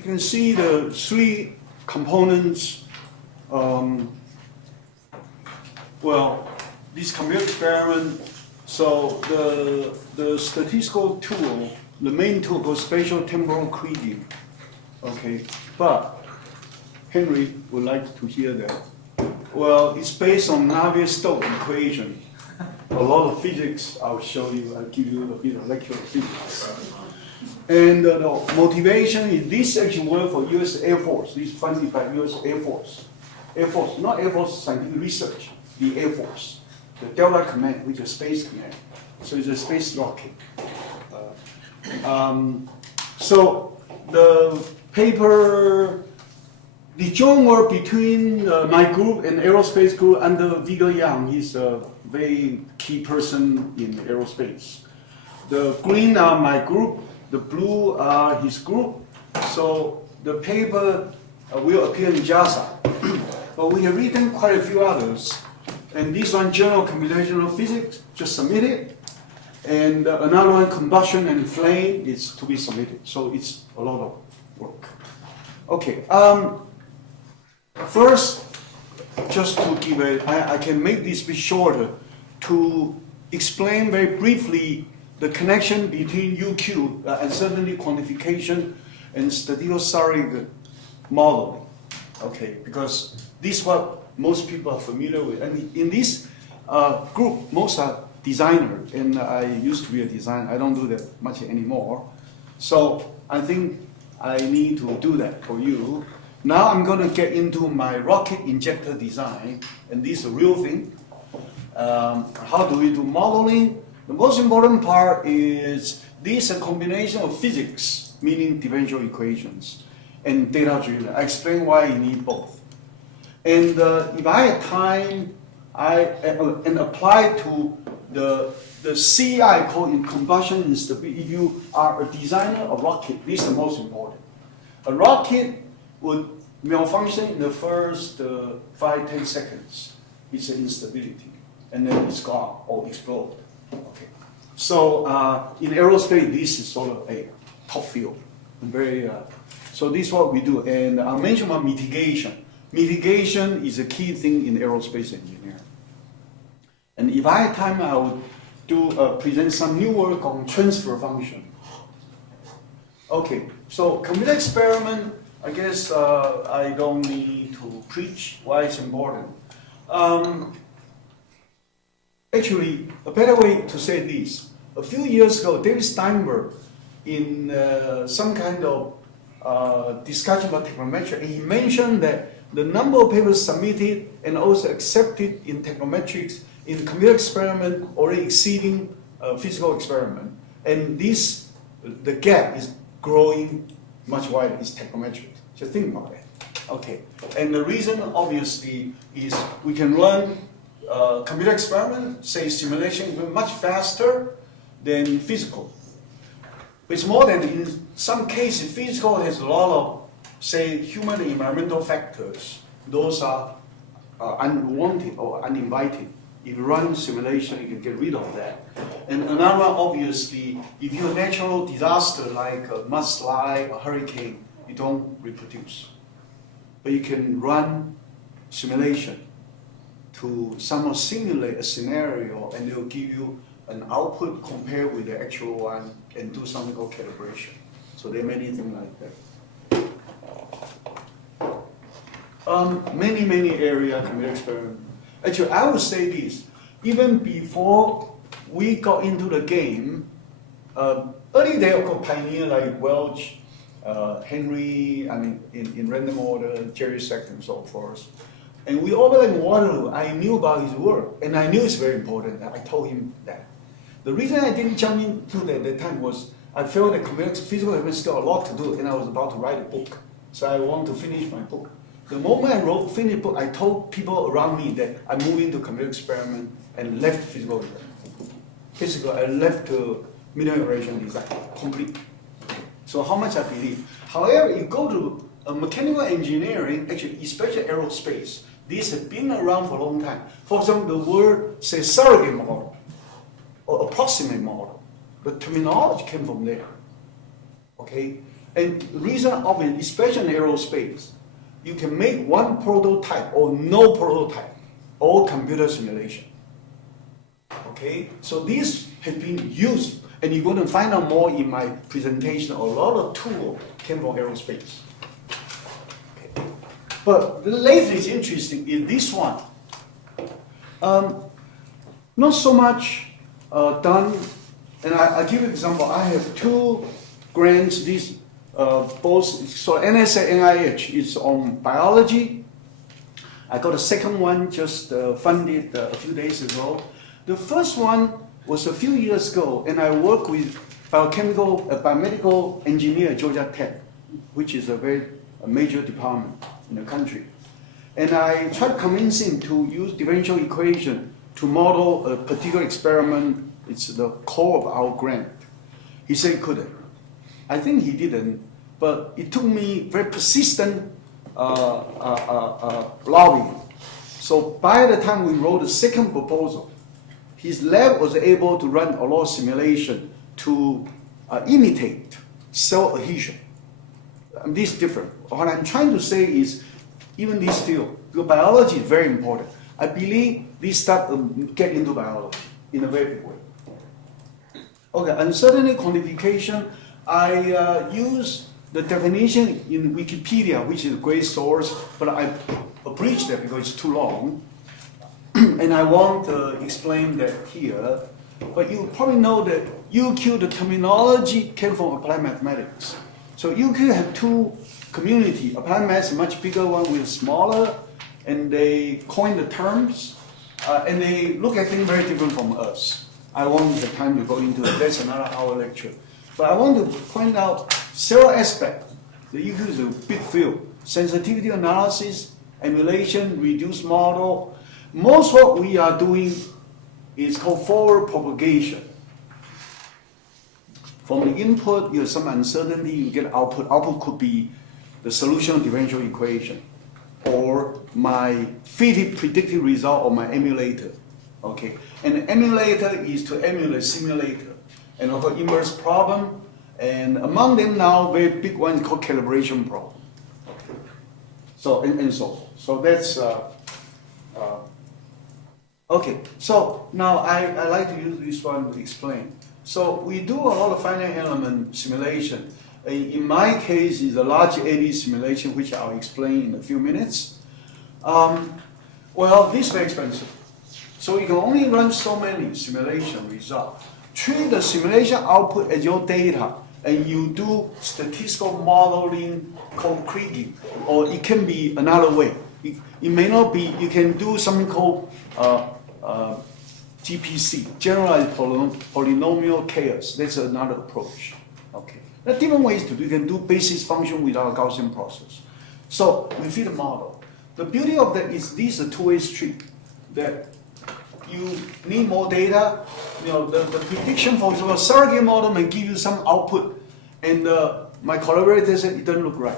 you can see the three components. Well, this computer experiment, so the statistical tool, the main tool called Spatial-temporal Kriging. Okay, but Henry would like to hear that. Well, it's based on Navier-Stokes equation. A lot of physics, I'll show you, I'll give you a bit of lecture of physics. And the motivation is this actually work for US Air Force. This is funded by US Air Force. Air Force, not Air Force scientific research, the Air Force. The Delta Command, which is Space Command. So it's a space rocket. So the paper, the joint work between my group and aerospace group under Vigor Young. He's a very key person in aerospace. The green are my group, the blue are his group. So the paper will appear in JAXA. But we have written quite a few others. And this one, Journal of Computational Physics, just submitted. And another one, Combustion and Flame, is to be submitted. So it's a lot of work. Okay. First, just to give I can make this bit shorter to explain very briefly the connection between UQ, uncertainty quantification, and statistical surrogate modeling. Okay, because this is what most people are familiar with. And in this group, most are designers, and I used to be a designer. I don't do that much anymore. So I think I need to do that for you. Now I'm going to get into my rocket injector design, and this is a real thing. How do we do modeling? The most important part is this is a combination of physics, meaning differential equations, and data-driven. I explain why you need both. And if I had time, and apply to the CI called in combustion instability. If you are a designer of rocket, this is the most important. A rocket would malfunction in the first 5-10 seconds. It's an instability, and then it's gone or explode. Okay. So in aerospace, this is sort of a top field. Very. So this is what we do, and I mentioned about mitigation. Mitigation is a key thing in aerospace engineering. And if I had time, I would present some new work on transfer function. Okay, so computer experiment, I guess I don't need to preach why it's important. Actually, a better way to say this. A few years ago, David Steinberg, in some kind of discussion about technometry, he mentioned that the number of papers submitted and also accepted in technometrics in computer experiment already exceeding physical experiment. And this, the gap is growing much wider, is technometrics. Just think about it. Okay, and the reason obviously is we can run computer experiment, say simulation, much faster than physical. But it's more than, in some cases, physical has a lot of, say, human and environmental factors. Those are unwanted or uninvited. If you run simulation, you can get rid of that. And another one, obviously, if you have a natural disaster like a mudslide, a hurricane, you don't reproduce. But you can run simulation to somehow simulate a scenario, and it will give you an output compared with the actual one and do something called calibration. So there are many things like that. Many areas computer experiment. Actually, I would say this, even before we got into the game, early days of pioneer like Welch, Henry, I mean, in random order, Jerry Sack and so forth. And we all like Waterloo, I knew about his work, and I knew it's very important. I told him that. The reason I didn't jump into that at that time was I felt that physical has still a lot to do, and I was about to write a book. So I want to finish my book. The moment I finished the book, I told people around me that I'm moving to computer experiment and left physical experiment. Physical, I left to million operation design, complete. So how much I believe. However, you go to mechanical engineering, actually, especially aerospace, these have been around for a long time. For example, the word, say, surrogate model or approximate model. The terminology came from there. Okay? And the reason of it, especially in aerospace, you can make one prototype or no prototype, or computer simulation. Okay, so this has been used, and you're going to find out more in my presentation. A lot of tools came from aerospace. Okay. But the latest interesting is this one. Not so much done, and I'll give you an example. I have two grants, these both, so NSA, NIH is on biology. I got a second one just funded a few days ago. The first one was a few years ago, and I worked with biomedical engineer at Georgia Tech, which is a major department in the country. And I tried to convince him to use differential equation to model a particular experiment. It's the core of our grant. He said he couldn't. I think he didn't, but it took me very persistent lobbying. So by the time we wrote the second proposal, his lab was able to run a lot of simulation to imitate cell adhesion. This is different. What I'm trying to say is, even this field, because biology is very important. I believe this stuff will get into biology in a very big way. Okay, uncertainty quantification, I use the definition in Wikipedia, which is a great source, but I abridged that because it's too long. And I won't explain that here. But you probably know that UQ, the terminology, came from applied mathematics. So UQ have two community. Applied math is a much bigger one with smaller, and they coin the terms, and they look at things very different from us. I won't have time to go into it. That's another hour lecture. But I want to point out several aspects. The UQ is a big field. Sensitivity analysis, emulation, reduced model. Most what we are doing is called forward propagation. From the input, you have some uncertainty, you get output. Output could be the solution of differential equation, or my fitted predicted result of my emulator. Okay, and the emulator is to emulate simulator, and also inverse problem, and among them now, very big one is called calibration problem. Okay. So and so forth. So that's okay. So now I like to use this one to explain. So we do a lot of finite element simulation. In my case, is a large eddy simulation, which I'll explain in a few minutes. Well, this is very expensive. So you can only run so many simulation results. Treat the simulation output as your data, and you do statistical modeling called Kriging, or it can be another way. It may not be, you can do something called GPC, generalized polynomial chaos. That's another approach. Okay. There are different ways to do. You can do basis function without a Gaussian process. So we fit a model. The beauty of that is this is a two-way street. That you need more data. You know, the prediction, for example, surrogate model may give you some output, and my collaborator said it doesn't look right.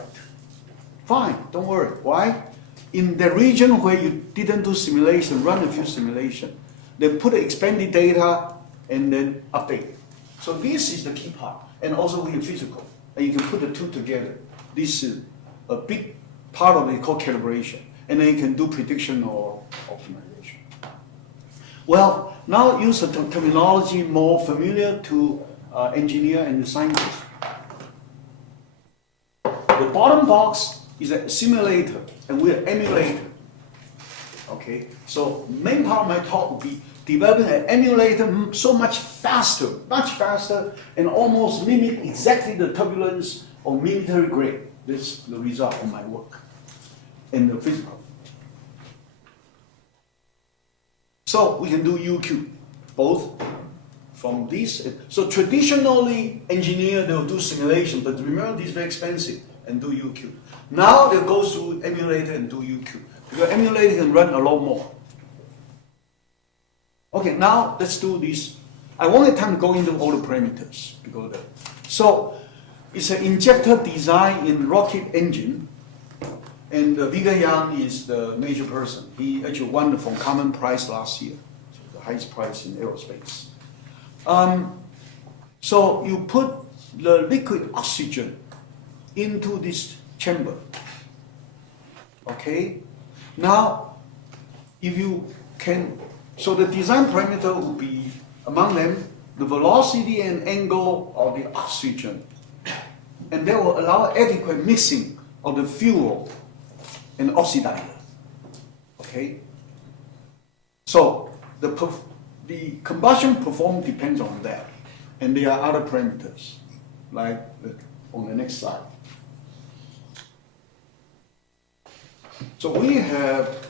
Fine, don't worry. Why? In the region where you didn't do simulation, run a few simulation, they put expanded data and then update. So this is the key part, and also we have physical, and you can put the two together. This is a big part of it called calibration, and then you can do prediction or optimization. Well, now use a terminology more familiar to engineer and the scientist. The bottom box is a simulator, and we're an emulator. Okay, so main part of my talk will be developing an emulator so much faster, and almost mimic exactly the turbulence of military grade. This is the result of my work in the physical. So we can do UQ, both from this. So traditionally, engineers, they'll do simulation, but remember this is very expensive, and do UQ. Now they'll go through emulator and do UQ. Because emulator can run a lot more. Okay, now let's do this. I won't have time to go into all the parameters. So it's an injector design in rocket engine. And Vega Yang is the major person. He actually won the von Karman Prize last year, so the highest prize in aerospace. So you put the liquid oxygen into this chamber. Okay? Now, if you can, so the design parameter will be, among them, the velocity and angle of the oxygen. And that will allow adequate mixing of the fuel and oxidizer. Okay? So the combustion performance depends on that. And there are other parameters, like on the next slide. So we have,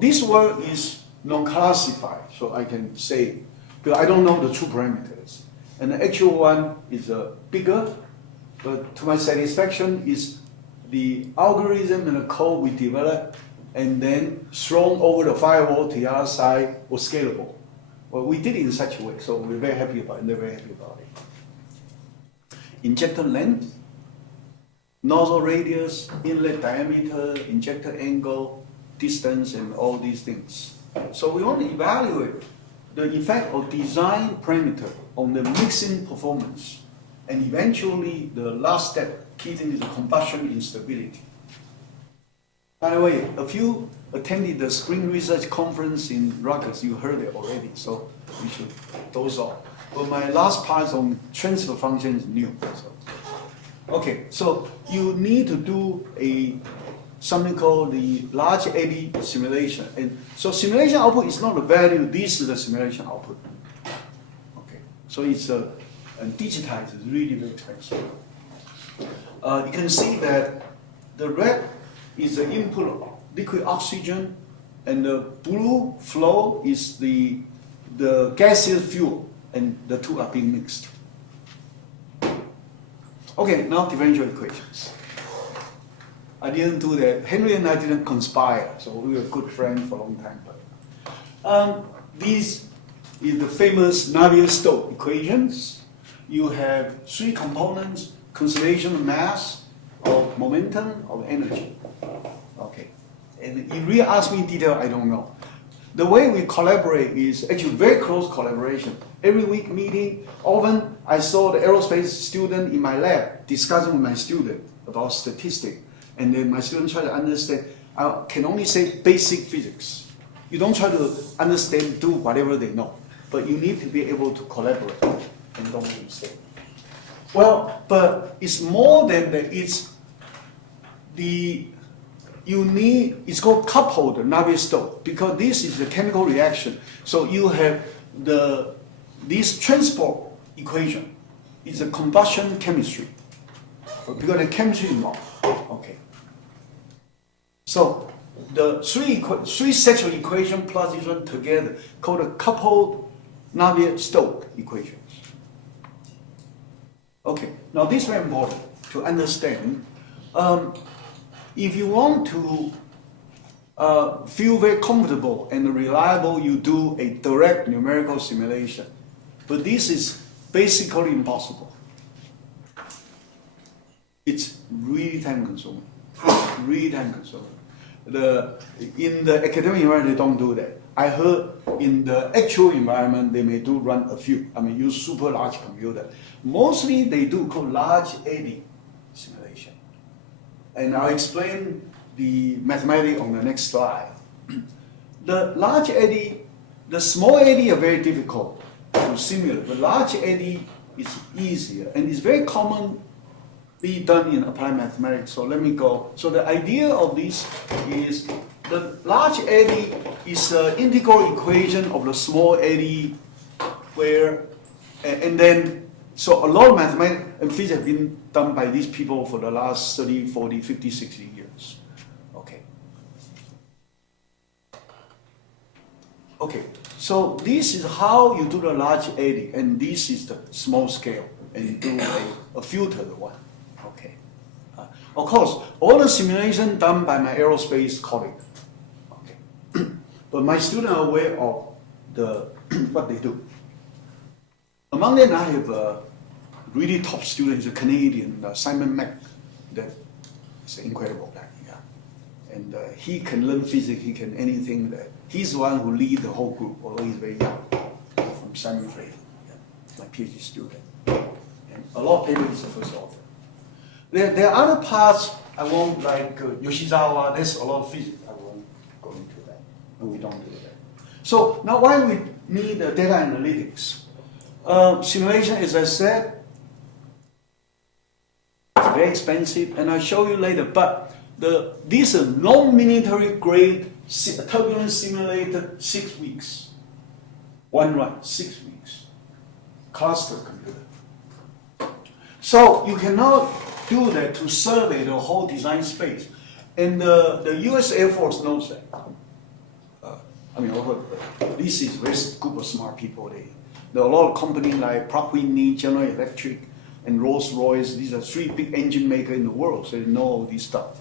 this one is non-classified, so I can say, because I don't know the true parameters. And the actual one is bigger, but to my satisfaction is the algorithm and the code we developed and then thrown over the firewall to the other side was scalable. Well, we did it in such a way, so we're very happy about it, and they're very happy about it. Injector length, nozzle radius, inlet diameter, injector angle, distance, and all these things. So we want to evaluate the effect of design parameter on the mixing performance, and eventually the last step, key thing, is the combustion instability. By the way, if you attended the Spring Research Conference in Rutgers, you heard it already, so you should doze off. But my last part on transfer function is new. So. Okay, so you need to do something called the large eddy simulation. And so simulation output is not the value, this is the simulation output. Okay, so it's and digitized is really very expensive. You can see that the red is the input liquid oxygen, and the blue flow is the gaseous fuel, and the two are being mixed. Okay, now differential equations. I didn't do that. Henry and I didn't conspire, so we were good friends for a long time. But this is the famous Navier-Stokes equations. You have three components: conservation of mass, of momentum, of energy. Okay, and you really ask me in detail, I don't know. The way we collaborate is actually very close collaboration. Every week meeting, often I saw the aerospace student in my lab discussing with my student about statistics. And then my students try to understand, I can only say basic physics. You don't try to understand, do whatever they know. But you need to be able to collaborate and don't make mistakes. Well, but it's more than that. It's called coupled Navier-Stokes, because this is a chemical reaction. So you have this transport equation is a combustion chemistry, because the chemistry involved. Okay. So the three sexual equation plus this one together called a coupled Navier-Stokes equations. Okay. Now this is very important to understand. If you want to feel very comfortable and reliable, you do a direct numerical simulation. But this is basically impossible. It's really time consuming. Really time consuming. In the academic environment, they don't do that. I heard in the actual environment, they may do run a few. I mean, use super large computer. Mostly they do called large eddy simulation. And I'll explain the mathematics on the next slide. The large eddy, the small eddy are very difficult to simulate. The large eddy is easier, and it's very commonly done in applied mathematics. So let me go. So the idea of this is the large eddy is an integral equation of the small eddy, where, and then, so a lot of mathematics and physics have been done by these people for the last 30, 40, 50, 60 years. Okay. Okay, so this is how you do the large eddy, and this is the small scale, and you do a filtered one. Okay. Of course, all the simulation done by my aerospace colleague. Okay. But my students are aware of what they do. Among them, I have a really top student, he's a Canadian, Simon Mack. That is an incredible guy, yeah. And he can learn physics, he can anything. He's the one who leads the whole group, although he's very young, from Simon Fraser, yeah, my PhD student. And a lot of papers he's the first author. There are other parts I won't, like Yoshizawa, there's a lot of physics. I won't go into that, and we don't do that. So now why we need data analytics? Simulation, as I said, it's very expensive, and I'll show you later, but these are non-military grade turbulence simulator, 6 weeks. One run, 6 weeks. Cluster computer. So you cannot do that to survey the whole design space. And the US Air Force knows that. I mean, this is very group of smart people. There are a lot of companies like Pratt & Whitney, General Electric, and Rolls-Royce. These are 3 big engine makers in the world, so they know all this stuff.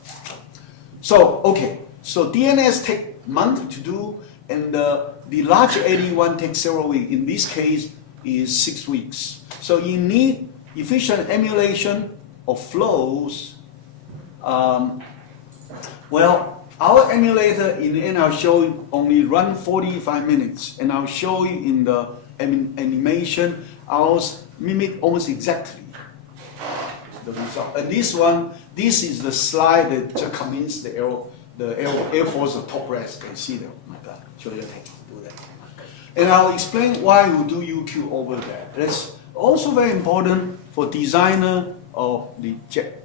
So, okay, so DNS take months to do, and the large 81 takes several weeks. In this case, is 6 weeks. So you need efficient emulation of flows. Well, our emulator in the end I'll show you only run 45 minutes, and I'll show you in the animation ours mimic almost exactly the result. And this is the slide that just convinced the Air Force of top brass. Can see that? Oh my God, show you how to do that. And I'll explain why we do UQ over there. That's also very important for designer of the jet.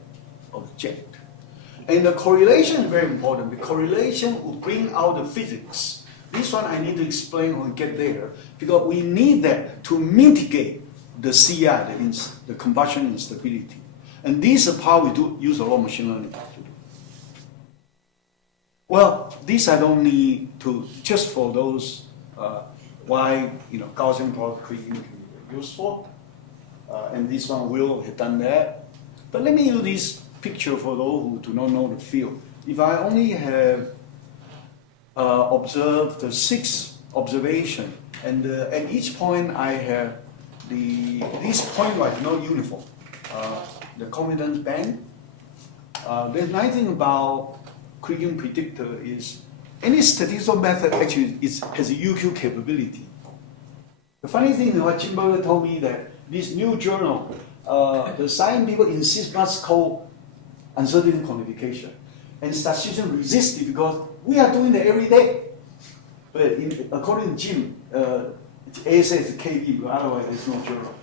And the correlation is very important. The correlation will bring out the physics. This one I need to explain when we get there, because we need that to mitigate the CI, the combustion instability. And this is how we use a lot of machine learning to do. Well, this I don't need to, just for those why Gaussian-temporal Kriging can be useful. And this one will have done that. But let me use this picture for those who do not know the field. If I only have observed the 6 observations, and at each point I have this point right, not uniform, the confidence band. There's nice thing about Kriging predictor is any statistical method actually has a UQ capability. The funny thing is what Jim Berger told me that this new journal, the science people insist must call uncertainty quantification. And statisticians resist it because we are doing that every day. But according to Jim, ASA is KB, but otherwise there's no journal.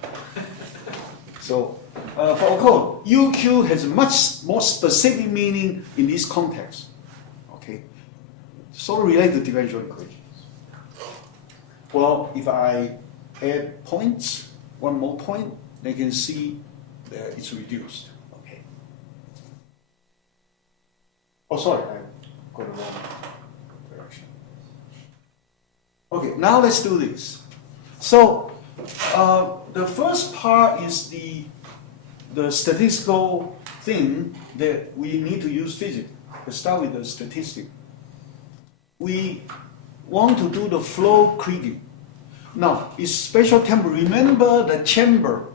So, of course, UQ has a much more specific meaning in this context. Okay, sort of related to differential equations. Well, if I add points, one more point, they can see that it's reduced. Okay. Oh, sorry, I got the wrong direction. Okay, now let's do this. So, the first part is the statistical thing that we need to use physics. Let's start with the statistic. We want to do the flow Kriging. Now, it's spatial temporal. Remember the chamber,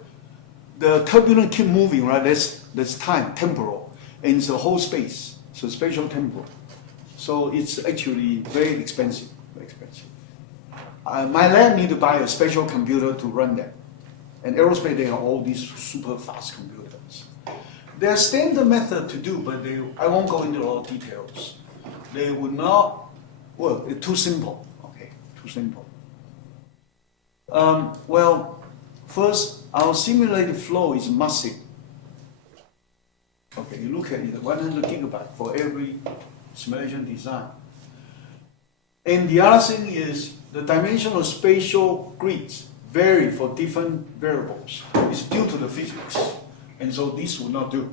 the turbulence keep moving, right? That's time, temporal, and it's a whole space. So spatial temporal. So it's actually very expensive. Very expensive. My lab need to buy a special computer to run that. And aerospace, they have all these super fast computers. There are standard method to do, but I won't go into all details. They would not work. It's too simple. Okay, too simple. Well, first, our simulated flow is massive. Okay, you look at it, 100 gigabytes for every simulation design. And the other thing is the dimension of spatial grids vary for different variables. It's due to the physics. And so this will not do.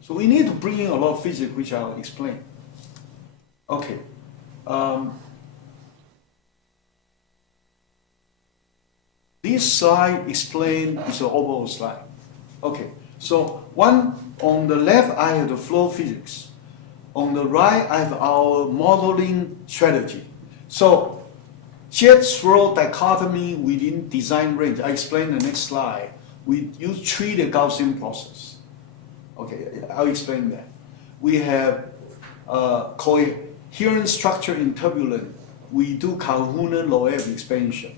So we need to bring in a lot of physics, which I'll explain. Okay. This slide explains, it's an overall slide. Okay, so one, on the left, I have the flow physics. On the right, I have our modeling strategy. So jet swirl dichotomy within design range. I explain the next slide. We use the Gaussian process. Okay, I'll explain that. We have coherent structure in turbulence. We do Calhoun-Loewe expansion.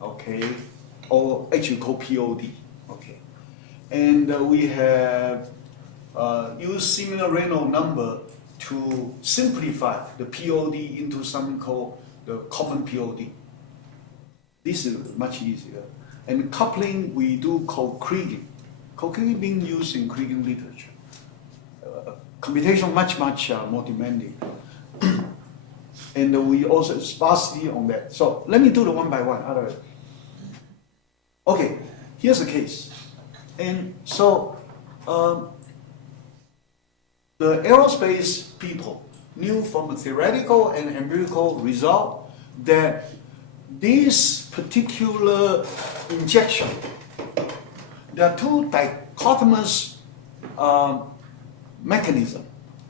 Okay, or actually called POD. Okay, and we have use similar Reynolds number to simplify the POD into something called the common POD. This is much easier. And coupling, we do co-Kriging. Co-Kriging being used in Kriging literature. Computation much more demanding. And we also sparsity on that. So let me do the one by one. Okay, here's a case. And so the aerospace people knew from the theoretical and empirical result that this particular injection, there are two dichotomous mechanisms.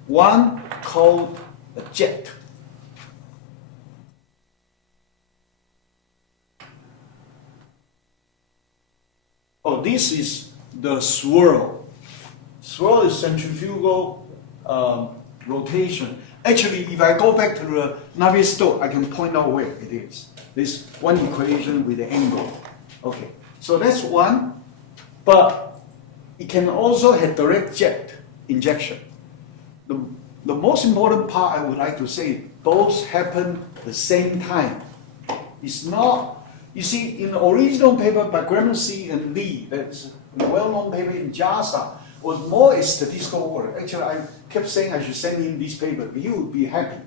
One called a jet. Oh, this is the swirl. Swirl is centrifugal rotation. Actually, if I go back to the Navier-Stokes, I can point out where it is. This one equation with the angle. Okay, so that's one, but it can also have direct jet injection. The most important part I would like to say, both happen at the same time. It's not, you see, in the original paper by Gramercy and Lee, that's a well-known paper in JASA, was more a statistical work. Actually, I kept saying I should send him this paper. He would be happy.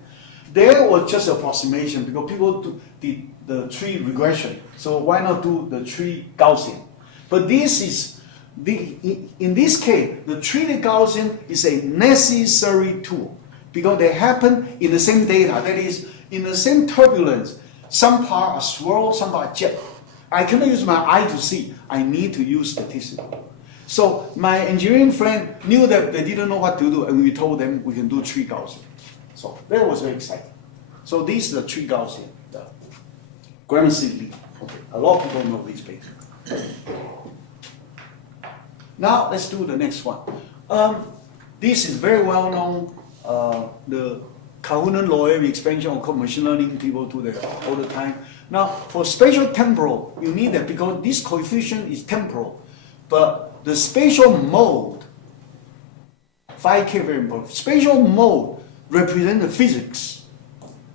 There was just approximation because people did the tree regression. So why not do the tree Gaussian? But this is, in this case, the treated Gaussian is a necessary tool because they happen in the same data. That is, in the same turbulence, some part are swirl, some part are jet. I cannot use my eye to see. I need to use statistical. So my engineering friend knew that they didn't know what to do, and we told them we can do tree Gaussian. So that was very exciting. So this is the tree Gaussian, the Gramercy Lee. Okay, a lot of people know this paper. Now let's do the next one. This is very well known. The Kahunen-Loewy expansion or machine learning people do that all the time. Now for spatial-temporal, you need that because this coefficient is temporal, but the spatial mode, 5K very important. Spatial mode represents the physics,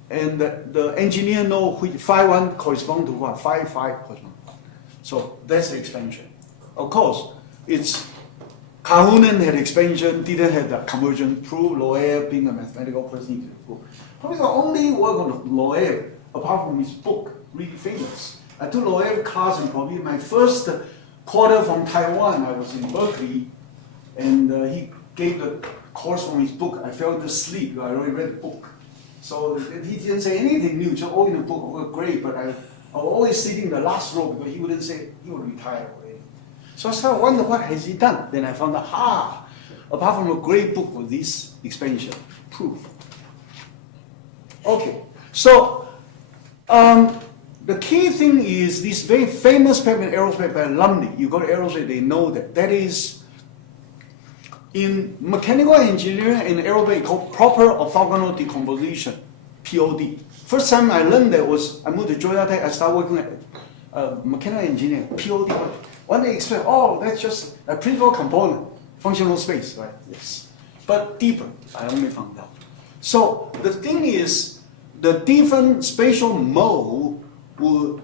and the engineer know which phi 1 correspond to what, phi 5 correspond. So that's the expansion. Of course, it's Kahunen had expansion, didn't have the conversion proof. Loewy, being a mathematical person, he could prove. Probably the only work on Loewy, apart from his book, really famous. I took Loewy class in probably my first quarter from Taiwan. I was in Berkeley, and he gave the course from his book. I fell asleep. I already read the book. So he didn't say anything new, just all in the book. Oh, great, but I was always sitting in the last row because he wouldn't say he would retire already. So I started wondering what has he done. Then I found out, apart from a great book with this expansion, proof. Okay, so the key thing is this very famous paper in aerospace by Lumley. You go to aerospace, they know that. That is, in mechanical engineering and aerospace, called proper orthogonal decomposition, POD. First time I learned that was, I moved to Georgia Tech, I started working at mechanical engineering, POD. When they explain, oh, that's just a principal component, functional space, right? Yes. But deeper, I only found out. So the thing is, the different spatial mode would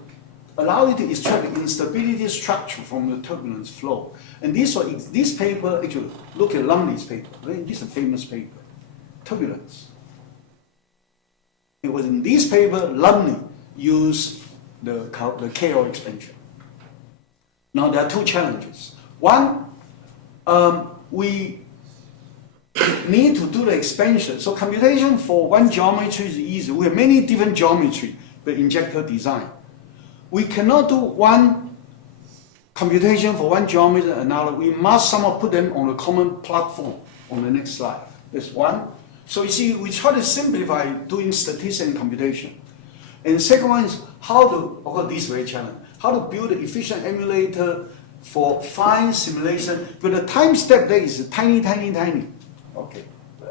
allow you to extract the instability structure from the turbulence flow. And this paper, actually, look at Lumley's paper. This is a famous paper, turbulence. It was in this paper, Lumley used the KO expansion. Now, there are two challenges. One, we need to do the expansion. So computation for one geometry is easy. We have many different geometry, the injector design. We cannot do one computation for one geometry and another. We must somehow put them on a common platform on the next slide. That's one. So you see, we try to simplify doing statistics and computation. And the second one is how to, of course, this is very challenging, how to build an efficient emulator for fine simulation. But the time step there is tiny, tiny, tiny. Okay.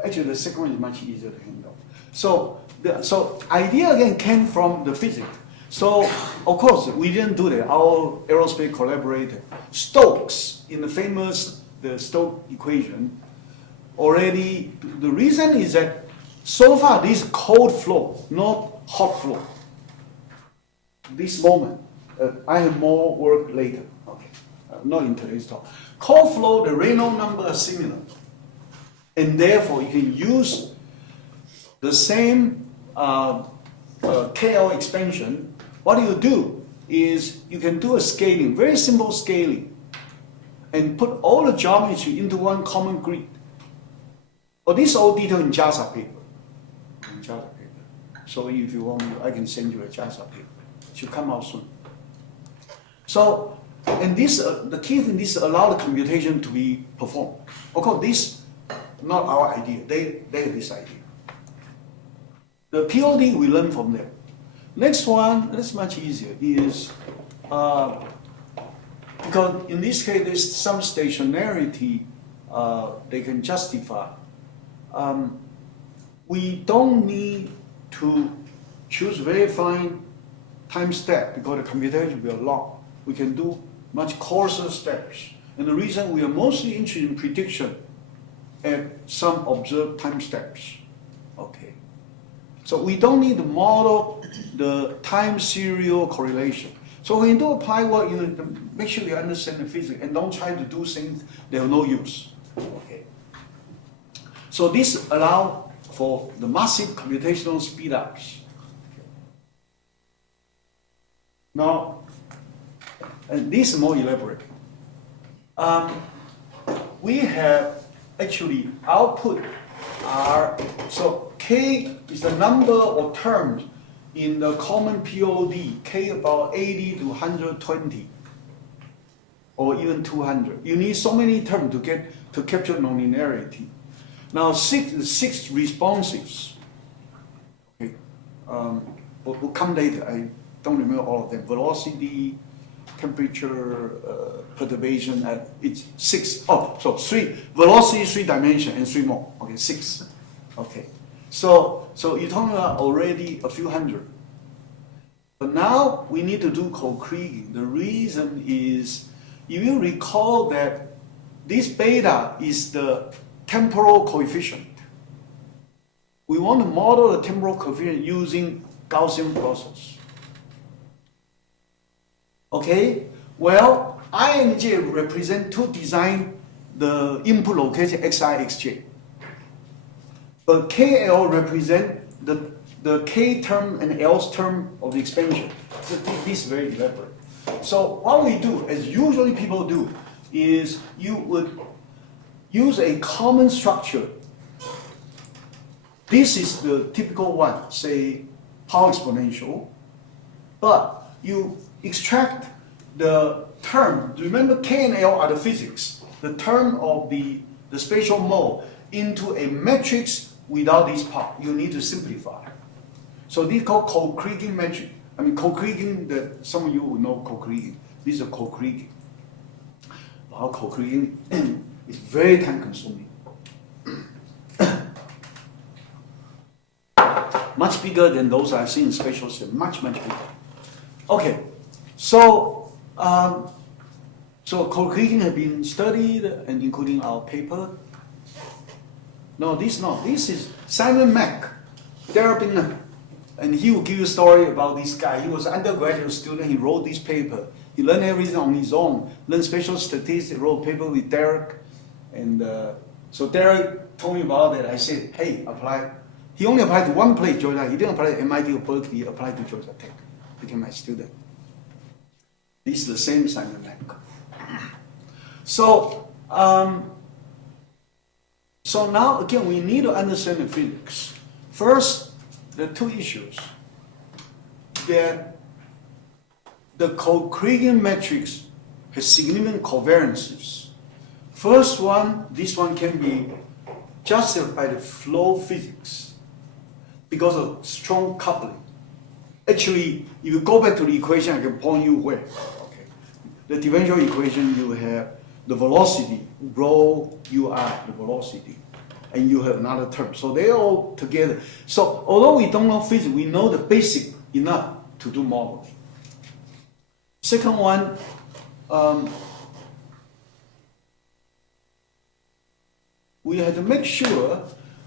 Actually, the second one is much easier to handle. So the idea again came from the physics. So of course we didn't do that. Our aerospace collaborator Stokes, in the famous Stokes equation, already, the reason is that so far this cold flow, not hot flow. This moment, I have more work later, okay, not in today's talk. Cold flow, the Reynolds number are similar, and therefore you can use the same KL expansion. What you do is you can do a scaling, very simple scaling, and put all the geometry into one common grid. Well, this is all detailed in JASA paper. So if you want, I can send you a JASA paper. It should come out soon. So, and this, the key thing, this allow the computation to be performed. Of course, this not our idea. They have this idea. The POD we learn from them. Next one, that's much easier, is because in this case there's some stationarity they can justify. We don't need to choose very fine time step because the computation will be a lot. We can do much coarser steps. And the reason we are mostly interested in prediction at some observed time steps. Okay. So we don't need to model the time serial correlation. So when you do apply work, you make sure you understand the physics and don't try to do things that have no use. Okay. So this allows for the massive computational speedups. Now, and this is more elaborate. We have actually output are, so K is the number of terms in the common POD, K about 80 to 120, or even 200. You need so many terms to capture nonlinearity. Now six responses. Okay, will come later. I don't remember all of them. Velocity, temperature, perturbation. It's six. Oh, so three. Velocity, 3 dimension, and 3 more. Okay, 6. Okay. So you're talking about already a few hundred. But now we need to do co-Kriging. The reason is, if you recall that this beta is the temporal coefficient. We want to model the temporal coefficient using Gaussian process. Okay? Well, I and J represent to design the input location xi, xj. But KL represent the K term and L's term of the expansion. So this is very elaborate. So what we do, as usually people do, is you would use a common structure. This is the typical one, say power exponential, but you extract the term. Remember, K and L are the physics, the term of the spatial mode into a matrix without this part. You need to simplify. So this is called co-Kriging matrix. I mean, co-Kriging, that some of you will know co-Kriging. This is a co-Kriging. How co-Kriging is very time consuming. Much bigger than those I've seen in spatial system, much bigger. Okay, so co-Kriging has been studied, and including our paper. No, this is Simon Mack, Derabin, and he will give you a story about this guy. He was an undergraduate student, he wrote this paper. He learned everything on his own, learned spatial statistics, wrote a paper with Derek, and so Derek told me about it. I said, hey, apply. He only applied to one place, Georgia. He didn't apply to MIT or Berkeley, he applied to Georgia Tech, became my student. This is the same Simon Mack. So, so now again, we need to understand the physics. First, there are two issues. That the co-Kriging matrix has significant covariances. First one, this one can be justified by the flow physics because of strong coupling. Actually, if you go back to the equation, I can point you where. Okay. The differential equation, you have the velocity, rho ui, the velocity, and you have another term. So they're all together. So although we don't know physics, we know the basic enough to do modeling. Second one, we had to make sure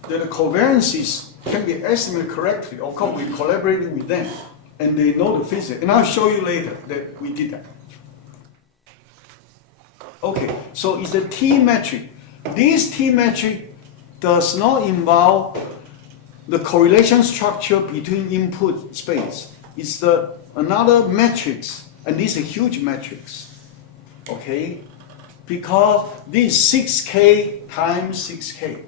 that the covariances can be estimated correctly. Of course, we collaborated with them, and they know the physics. And I'll show you later that we did that. Okay, so it's a T metric. This T metric does not involve the correlation structure between input space. It's another matrix, and this is a huge matrix. Okay, because this is 6K times 6K.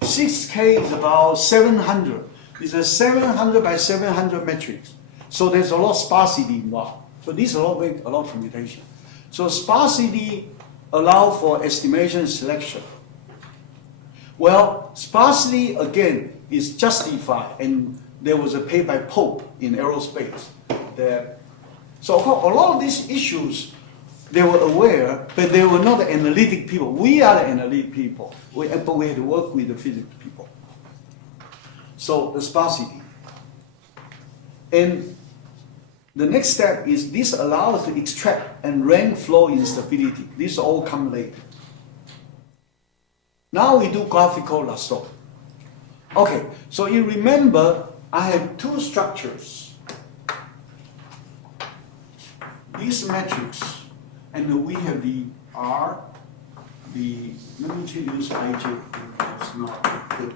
6K is about 700. It's a 700 by 700 matrix. So there's a lot of sparsity involved. So this is a lot of computation. So sparsity allows for estimation and selection. Well, sparsity again is justified, and there was a paper by Pope in aerospace. So of course, a lot of these issues they were aware, but they were not the analytic people. We are the analytic people, but we had to work with the physics people. So the sparsity. And the next step is this allows us to extract and rank flow instability. This all come later. Now we do graphical lasso. Okay, so you remember I have two structures. This matrix, and we have the R, let me use IJ, it's not good.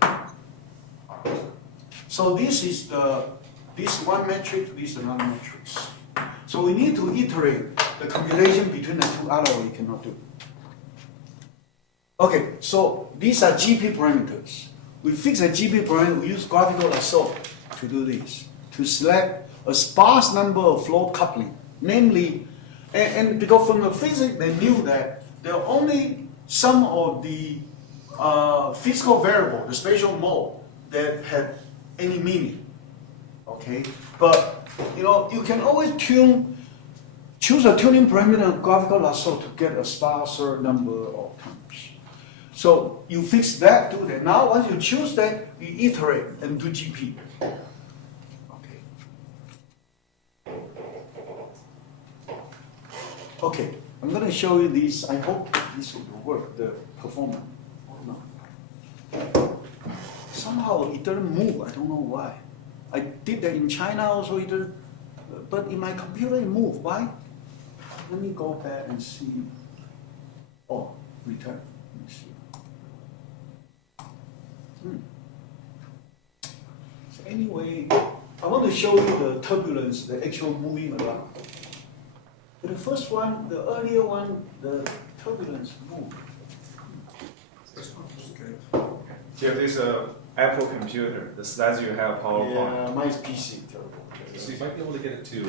So this is this one matrix, this is another matrix. So we need to iterate the computation between the two, otherwise we cannot do. Okay, so these are GP parameters. We fix a GP parameter, we use graphical lasso to do this, to select a sparse number of flow coupling, namely, and because from the physics they knew that there are only some of the physical variable, the spatial mode, that had any meaning. Okay, but you can always choose a tuning parameter of graphical lasso to get a sparser number of terms. So you fix that, do that. Now once you choose that, you iterate and do GP. Okay, I'm going to show you this. I hope this will work, the performance. Oh, no. Somehow it doesn't move. I don't know why. I did that in China also, but in my computer it moved. Why? Let me go back and see. Oh, return. Let me see. So anyway, I want to show you the turbulence, the actual moving around. But the first one, the earlier one, the turbulence moved. Yeah, this Apple computer, the slides you have PowerPoint. Yeah, mine's PC. Terrible. So you might be able to get it to,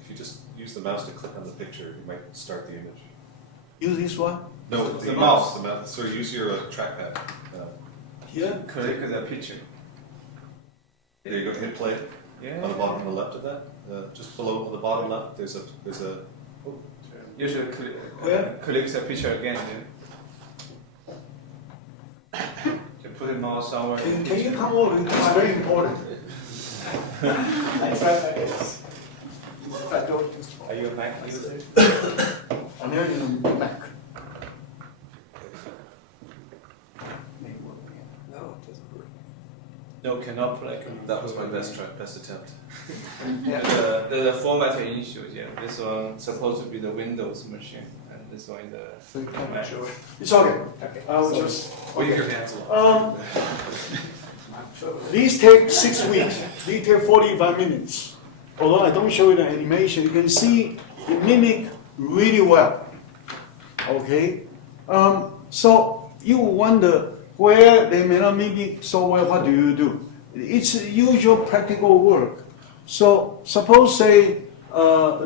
if you just use the mouse to click on the picture, you might start the image. Use this one? No, the mouse. The mouse. So use your trackpad. Here? Click the picture. There you go. Hit play. Yeah. On the bottom on the left of that, just below on the bottom left, there's a. You should Where? click the picture again. To put the mouse somewhere. Can you come over? It's very important. I try my best. Are you a Mac user? I'm here in the Mac. No, it doesn't work. No, cannot play. That was my best attempt. Yeah, the format issues. Yeah, this one supposed to be the Windows machine, and this one is the Mac. It's okay. Okay. I will just. Wave your hands along. These take 6 weeks. These take 45 minutes. Although I don't show you the animation, you can see it mimic really well. Okay? So you wonder where they may not mimic so well, what do you do? It's usual practical work. So suppose say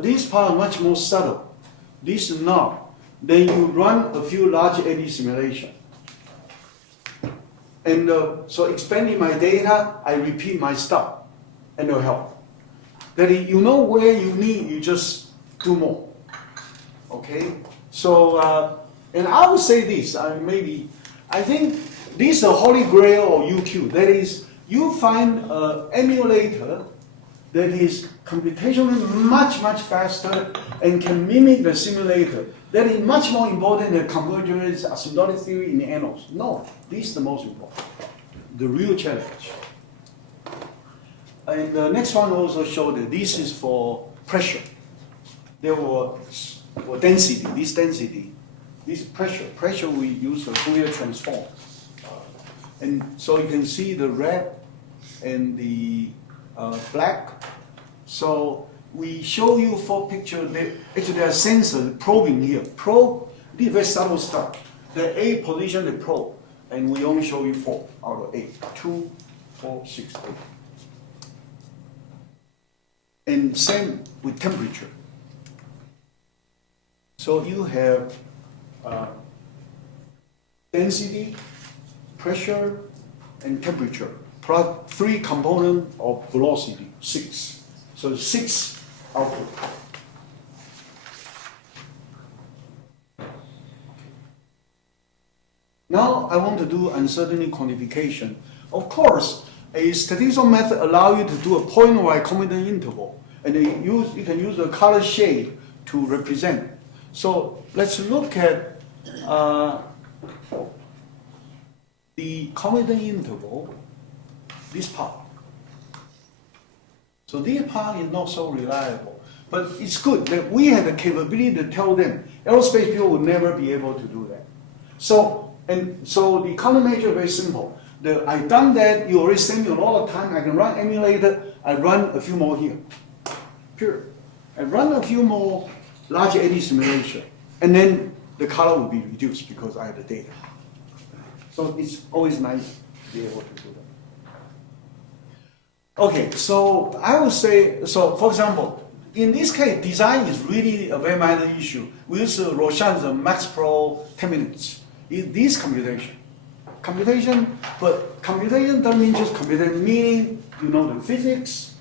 this part is much more subtle. This is not. Then you run a few large eddy simulations. And so expanding my data, I repeat my stuff, and it'll help. That you know where you need, you just do more. Okay? So, and I would say this, I think this is the holy grail of UQ. That is, you find an emulator that is computationally much, much faster and can mimic the simulator. That is much more important than convergence asymptotic theory in the annals. No, this is the most important, the real challenge. And the next one also showed that this is for pressure. There was for density, this pressure. Pressure we use a Fourier transform. And so you can see the red and the black. So we show you 4 pictures. Actually, there are sensors probing here. Probe, this is very subtle stuff. The A position, the probe, and we only show you 4 out of 8. 2, 4, 6, 8. And same with temperature. So you have density, pressure, and temperature, plus 3 components of velocity, 6. So 6 output. Now I want to do uncertainty quantification. Of course, a statistical method allows you to do a point-wise confidence interval, and you can use a color shade to represent. So let's look at the confidence interval, this part. So this part is not so reliable, but it's good that we have the capability to tell them. Aerospace people will never be able to do that. So the countermeasure is very simple. I've done that, you already send me a lot of time, I can run emulator, I run a few more here. Period. I run a few more large eddy simulation, and then the color will be reduced because I have the data. So it's always nice to be able to do that. Okay, so I would say, so for example, in this case, design is really a very minor issue. We use Roshan's Max Pro 10 minutes. This computation, but computation doesn't mean just computation, meaning you know the physics,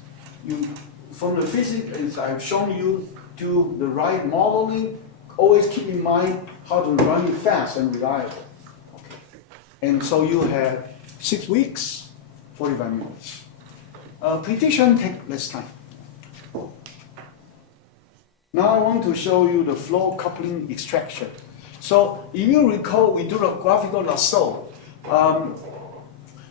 from the physics, as I've shown you, do the right modeling, always keep in mind how to run it fast and reliable. Okay. And so you have 6 weeks, 45 minutes. Prediction takes less time. Now I want to show you the flow coupling extraction. So if you recall, we do the graphical lasso.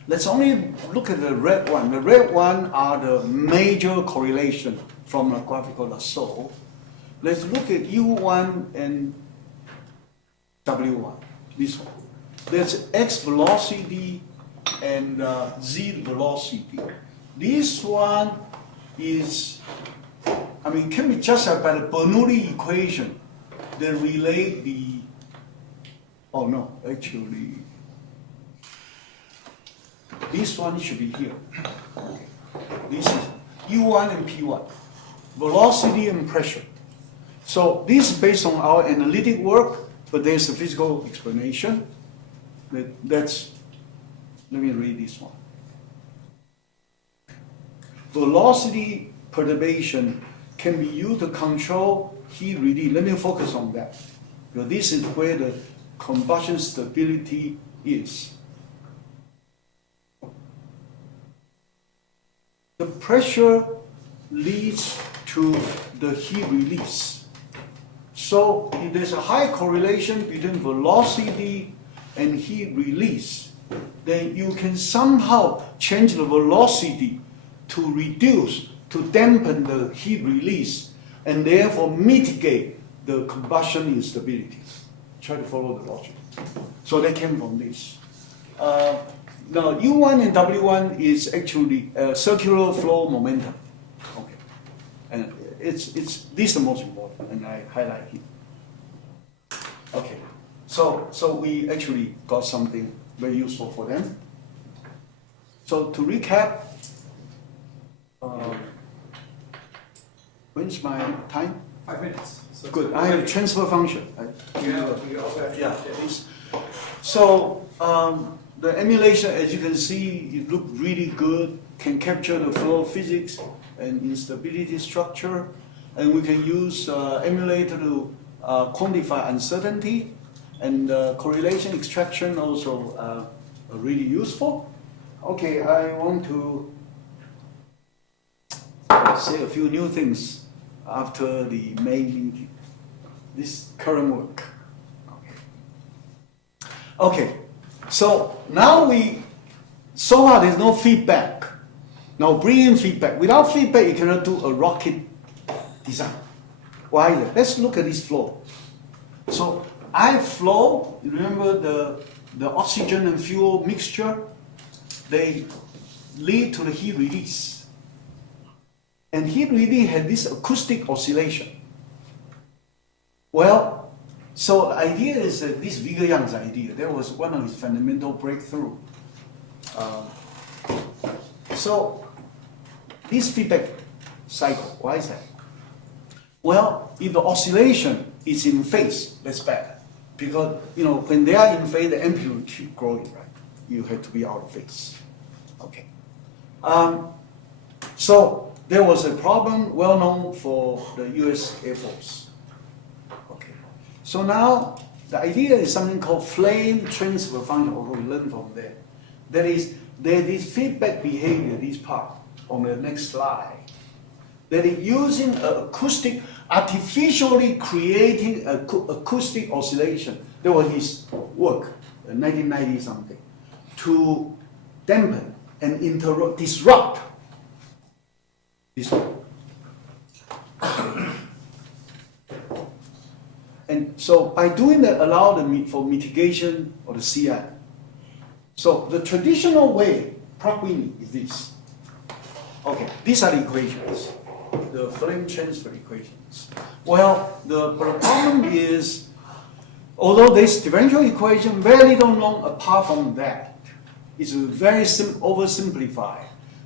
Let's only look at the red one. The red one are the major correlation from the graphical lasso. Let's look at U1 and W1, this one. There's X velocity and Z velocity. This one is, can be justified by the Bernoulli equation that relate the, oh no, actually, this one should be here. Okay. This is U1 and P1, velocity and pressure. So this is based on our analytic work, but there's a physical explanation. Let me read this one. Velocity perturbation can be used to control heat release. Let me focus on that, because this is where the combustion stability is. The pressure leads to the heat release. So if there's a high correlation between velocity and heat release, then you can somehow change the velocity to reduce, to dampen the heat release, and therefore mitigate the combustion instability. Try to follow the logic. So they came from this. Now U1 and W1 is actually circular flow momentum. Okay, and this is the most important, and I highlight here. Okay, so we actually got something very useful for them. So to recap, when's my time? 5 minutes. So Good. I have transfer function. you also have Yeah, please. So the emulation, as you can see, it looked really good. Can capture the flow physics and instability structure, and we can use emulator to quantify uncertainty, and correlation extraction also really useful. Okay, I want to say a few new things after the May meeting. This current work. Okay, so now so far there's no feedback. Now bring in feedback. Without feedback, you cannot do a rocket design. Why? Let's look at this flow. So flow, you remember the oxygen and fuel mixture? They lead to the heat release. And heat release had this acoustic oscillation. Well, so the idea is that this Wiger-Young's idea, that was one of his fundamental breakthrough. So this feedback cycle, why is that? Well, if the oscillation is in phase, that's bad. Because when they are in phase, the amplitude keep growing, right? You have to be out of phase. Okay. So there was a problem well known for the US Air Force. Okay. So now the idea is something called flame transfer function, although we learned from there. That is, there is feedback behavior, this part, on the next slide. That is using acoustic, artificially creating acoustic oscillation. That was his work, 1990 something, to dampen and disrupt this one. And so by doing that, allow for mitigation of the CI. So the traditional way, Kriging, is this. Okay, these are the equations, the flame transfer equations. Well, the problem is, although this differential equation, very little known apart from that. It's very oversimplified.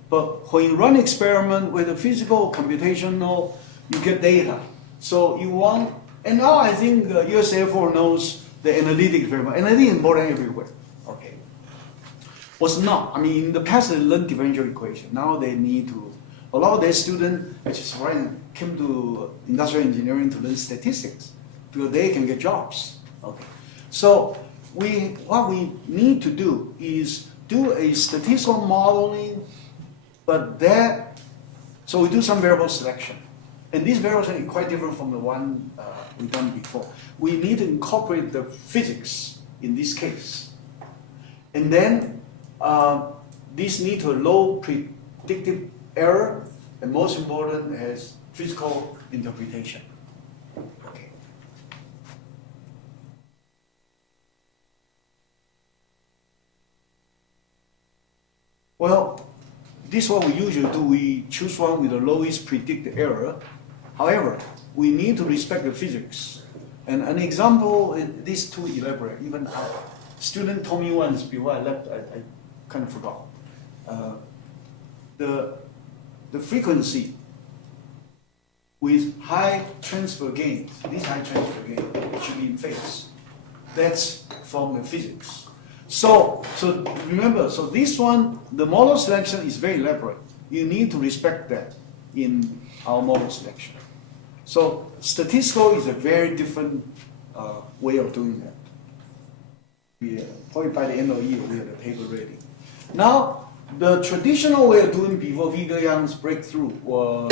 But when you run experiment with the physical computational, you get data. So you want, and now I think US Air Force knows the analytics very much. Analytics is important everywhere. Okay. Was not. I mean, in the past they learned differential equation. Now they need to. A lot of their students, actually came to industrial engineering to learn statistics because they can get jobs. Okay. So what we need to do is do a statistical modeling, but so we do some variable selection. And this variable selection is quite different from the one we've done before. We need to incorporate the physics in this case. And then this need to low predictive error, and most important is physical interpretation. Okay. Well, this is what we usually do. We choose one with the lowest predicted error. However, we need to respect the physics. And an example, this too elaborate. Even a student told me once before I left, I kind of forgot. The frequency with high transfer gain, this high transfer gain should be in phase. That's from the physics. So remember, so this one, the model selection is very elaborate. You need to respect that in our model selection. So statistical is a very different way of doing that. Probably by the end of the year, we have the paper ready. Now, the traditional way of doing before Wiger-Young's breakthrough was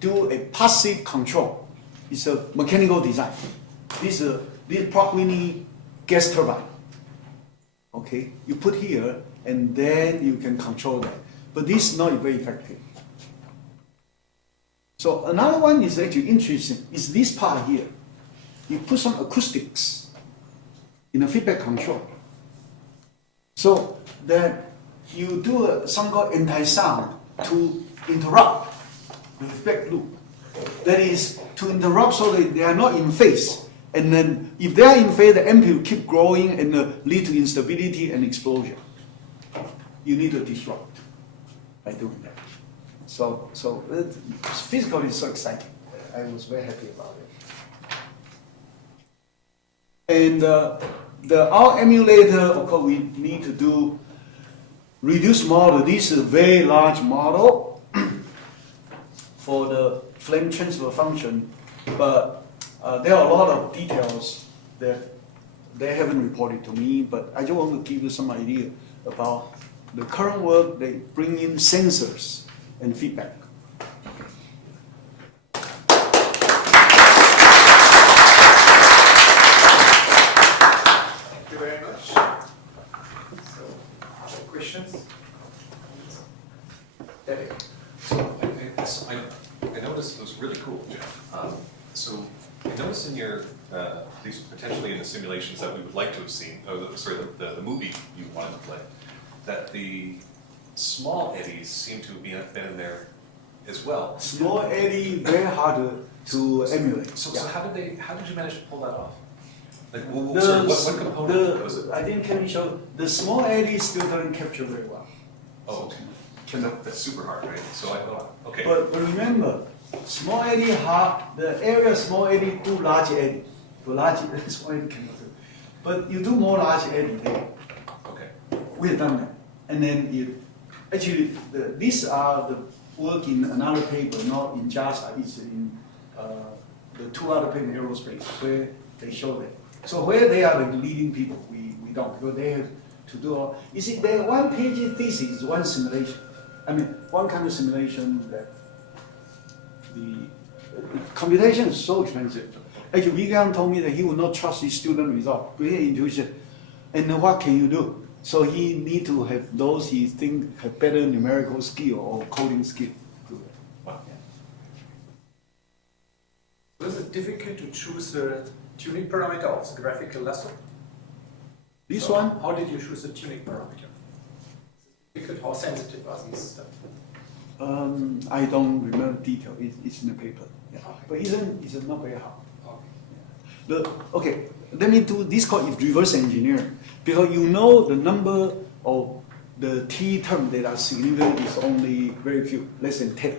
do a passive control. It's a mechanical design. This Kriging gas turbine. Okay, you put here, and then you can control that. But this is not very effective. So another one is actually interesting, is this part here. You put some acoustics in a feedback control. So that you do something called anti-sound to interrupt the feedback loop. That is, to interrupt so that they are not in phase. And then if they are in phase, the amplitude keep growing and lead to instability and explosion. You need to disrupt by doing that. So physically it's so exciting. I was very happy about it. And our emulator, of course, we need to do reduced model. This is a very large model for the flame transfer function, but there are a lot of details that they haven't reported to me, but I just want to give you some idea about the current work. They bring in sensors and feedback. Derek. So I noticed it was really cool, Jeff. So I noticed in your, at least potentially in the simulations that we would like to have seen, the movie you wanted to play, that the small eddies seem to have been in there as well. Small eddy, very hard to emulate. So Yeah. how did you manage to pull that off? Like, The, what component was it? I think can show the small eddy still doesn't capture very well. Oh, okay. That's super hard, right? So I thought, okay. But remember, small eddy hard, the area small eddy do large eddy. To large small eddy cannot do. But you do more large eddy there. Okay. We've done that. And then actually these are the work in another paper, not in JASA, it's in the two other papers in aerospace where they show that. So where they are the leading people, we don't, because they have to do all, you see, the one page thesis is one simulation. I mean, one kind of simulation that the computation is so expensive. Actually, Wigan told me that he would not trust his student result, great intuition. And then what can you do? So he need to have those he think have better numerical skill or coding skill. Wow. Was it difficult to choose the tuning parameter of the graphical lasso? This So one, How did you choose the tuning parameter? Difficult, how sensitive are these stuff? I don't remember detail. It's in the paper. Yeah. Okay. But it's not very hard. Okay. Okay, let me do this called reverse engineering, because you know the number of the t term that are significant is only very few, less than 10.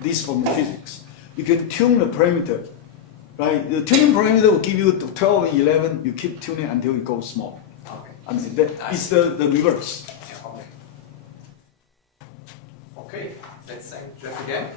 This from physics. You can tune the parameter, right? The tuning parameter will give you 12 and 11. You keep tuning until it goes small. Okay. I mean, that is the reverse. Yeah, okay. Okay, let's thank Jeff again.